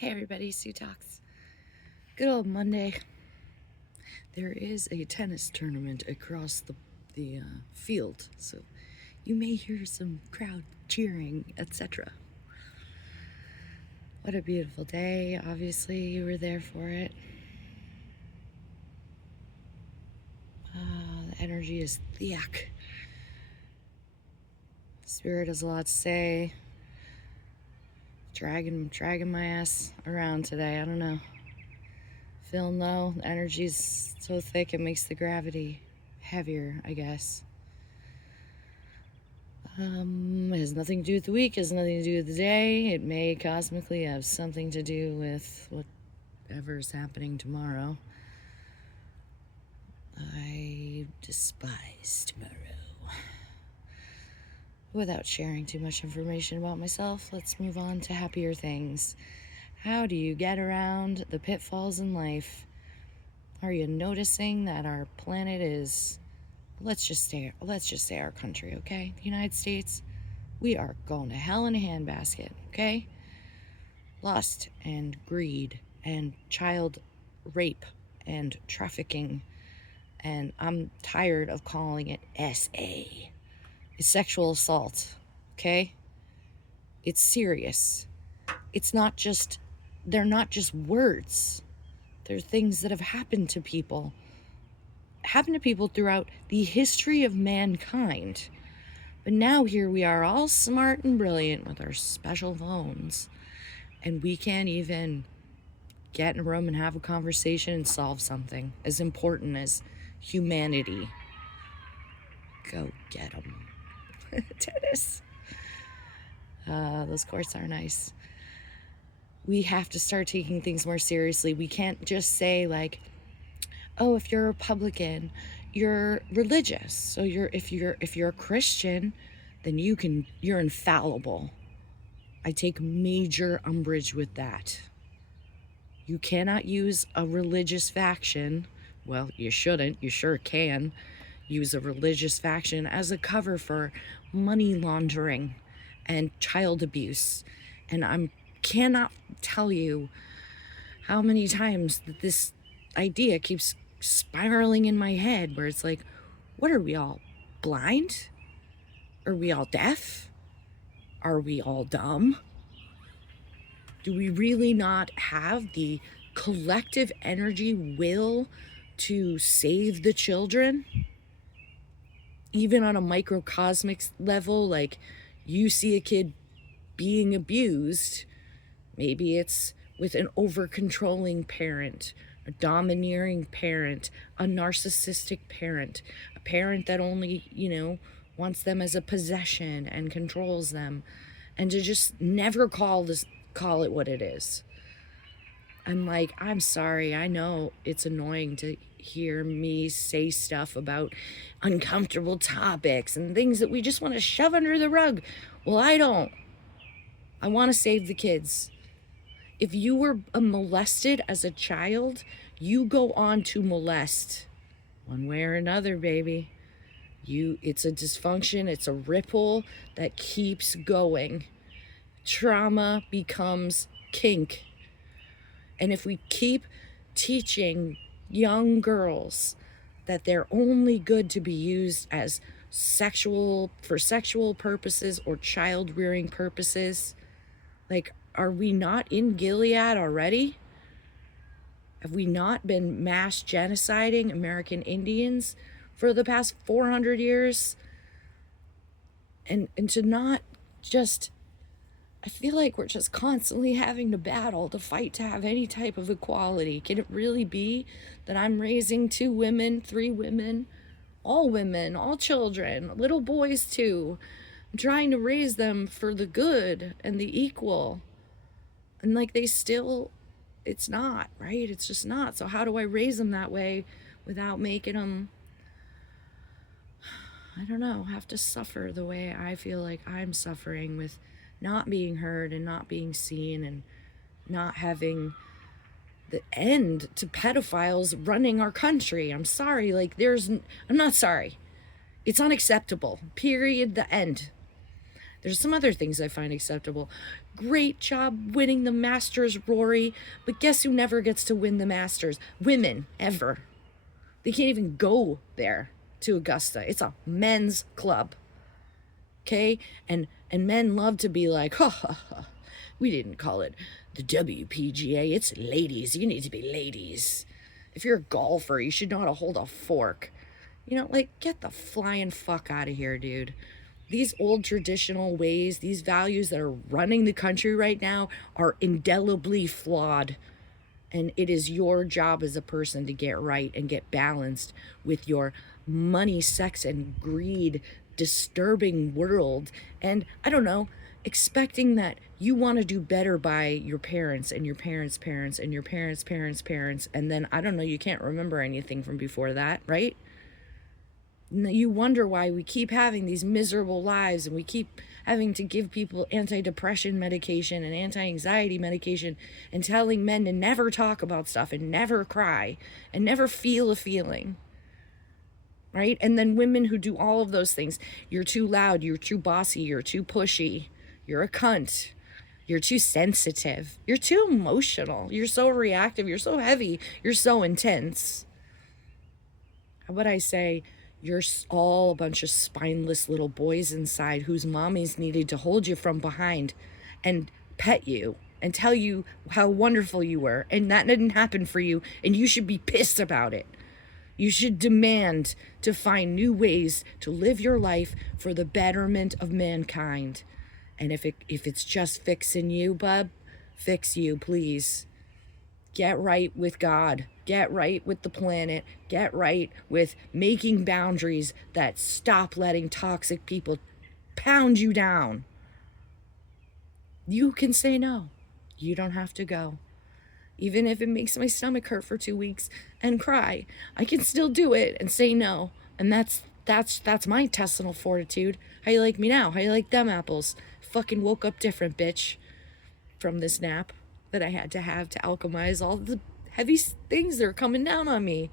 Hey everybody, Sue Talks. Good old Monday. There is a tennis tournament across the field, so you may hear some crowd cheering, etc. What a beautiful day. Obviously, you were there for it. The energy is thick. Spirit has a lot to say. Dragging my ass around today. I don't know. Feeling low. The energy's so thick it makes the gravity heavier, I guess. It has nothing to do with the week, has nothing to do with the day. It may cosmically have something to do with whatever's happening tomorrow. I despise tomorrow. Without sharing too much information about myself, let's move on to happier things. How do you get around the pitfalls in life? Are you noticing that our planet is, let's just say our country, okay? The United States, we are going to hell in a handbasket, okay? Lust and greed and child rape and trafficking, and I'm tired of calling it SA. It's sexual assault, okay? It's serious. They're not just words. They're things that have happened to people throughout the history of mankind. But now here we are, all smart and brilliant with our special phones, and we can't even get in a room and have a conversation and solve something as important as humanity. Go get them. Tennis. Those courts are nice. We have to start taking things more seriously. We can't just say like, oh, if you're a Republican, you're religious. So if you're a Christian, then you're infallible. I take major umbrage with that. You cannot use a religious faction. Well, you shouldn't. You sure can use a religious faction as a cover for money laundering and child abuse. And I cannot tell you how many times that this idea keeps spiraling in my head where it's like, what are we all, blind? Are we all deaf? Are we all dumb? Do we really not have the collective energy will to save the children? Even on a microcosmic level, like you see a kid being abused, maybe it's with an over-controlling parent, a domineering parent, a narcissistic parent, a parent that only, wants them as a possession and controls them, and to just never call it what it is. I'm like, I'm sorry, I know it's annoying to hear me say stuff about uncomfortable topics and things that we just want to shove under the rug. Well, I don't. I want to save the kids. If you were molested as a child, you go on to molest one way or another, baby. It's a dysfunction. It's a ripple that keeps going. Trauma becomes kink. And if we keep teaching young girls that they're only good to be used as sexual purposes or child rearing purposes, like, are we not in Gilead already? Have we not been mass genociding American Indians for the past 400 years? And to not just, I feel like we're just constantly having to battle to fight to have any type of equality. Can it really be that I'm raising 2 women, 3 women, all children, little boys too? I'm trying to raise them for the good and the equal. And like it's not, right? It's just not. So how do I raise them that way without making them, I don't know, have to suffer the way I feel like I'm suffering with not being heard and not being seen and not having the end to pedophiles running our country? I'm sorry, I'm not sorry. It's unacceptable. Period. The end. There's some other things I find acceptable. Great job winning the Masters, Rory. But guess who never gets to win the Masters? Women, ever. They can't even go there to Augusta. It's a men's club. Okay? And men love to be like, ha ha ha. We didn't call it the WPGA. It's ladies. You need to be ladies. If you're a golfer, you should know how to hold a fork. You know, like, get the flying fuck out of here, dude. These old traditional ways, these values that are running the country right now are indelibly flawed. And it is your job as a person to get right and get balanced with your money, sex, and greed disturbing world. And I don't know, expecting that you want to do better by your parents and your parents' parents and your parents' parents' parents. And then, I don't know, you can't remember anything from before that, right? You wonder why we keep having these miserable lives and we keep having to give people antidepressant medication and anti-anxiety medication and telling men to never talk about stuff and never cry and never feel a feeling, right? And then women who do all of those things, you're too loud, you're too bossy, you're too pushy, you're a cunt, you're too sensitive, you're too emotional, you're so reactive, you're so heavy, you're so intense. How would I say, you're all a bunch of spineless little boys inside whose mommies needed to hold you from behind and pet you and tell you how wonderful you were. And that didn't happen for you. And you should be pissed about it. You should demand to find new ways to live your life for the betterment of mankind. And if it's just fixing you, bub, fix you, please. Get right with God. Get right with the planet. Get right with making boundaries that stop letting toxic people pound you down. You can say no. You don't have to go. Even if it makes my stomach hurt for 2 weeks and cry, I can still do it and say no. And that's my intestinal fortitude. How you like me now? How you like them apples? Fucking woke up different, bitch, from this nap that I had to have to alchemize all the heavy things that are coming down on me.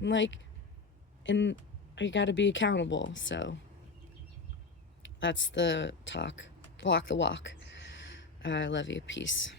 I'm like, and I gotta be accountable. So that's the talk. Walk the walk. I love you. Peace.